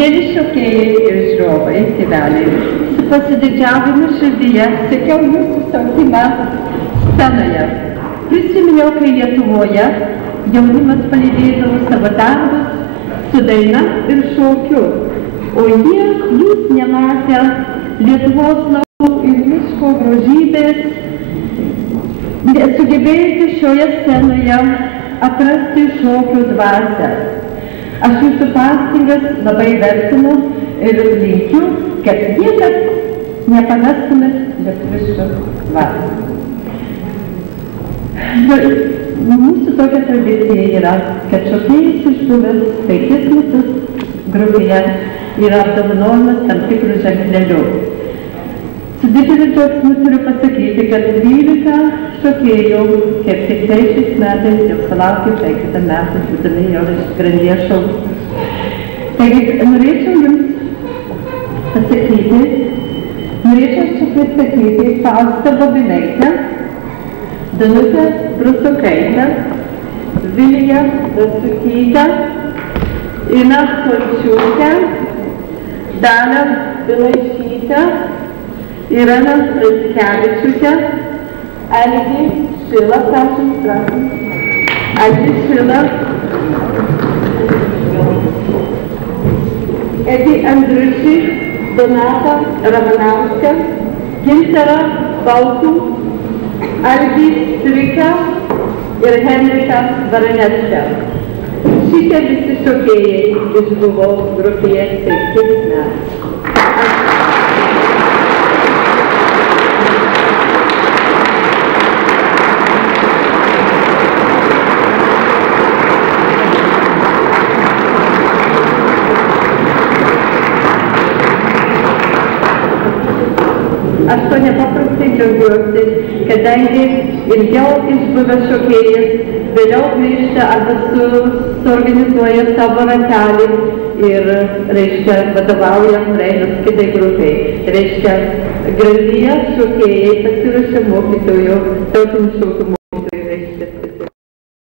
Mieli šokėjai ir žiūrovai, tėveliai, su pasididžiavimu širdyje sekiau jūsų šokimą scenoje. Prisiminiau, kai Lietuvoje jaunimas palydėdavo savo darbus su daina ir šokiu, o jūs nematę Lietuvos laukų ir miško grožybės, nesugebėjote šioje scenoje atrasti šokio dvasią. Aš jūsų pastangas labai vertinu ir linkiu, kad niekad nepamestumėt lietuviškos dvasios. Mūsų tokia tradicija yra, kad šokėjas išbuvęs 5 metus grupėje yra apdovanojamas tam tikrų ženklelių. Su dideliu džiaugsmu turiu pasakyti, kad 12 šokėjų, kaip tik šiais metais, jau sulaukė 5 metų būdami jau iš grandies šou. Taigi, norėčiau jums pasakyti, Faustą Bobinaitę, Danutę Brusukaitę, Viliją Dasukytę, Iną Polčiūtę, Dalią Bilaišytę, Ireną Pranskevičiūtę, Algį Šilą, prašom, Algį Šilą, Edį Andriušį, Donatą Ramanauską, Gintarą Balkų, Algį Striką ir Henriką Varanecką. Šitie visi šokėjai išbuvo grupėje 5 metų. Aš to nepaprastai džiaugiuosi, kadangi ilgiau išbuvęs šokėjas vėliau grįžta arba suorganizuoja savo ratelį ir, vadovauja praeinus kitai grupiai. Grandyje šokėjai pasiruošia mokytojų tautinių šokių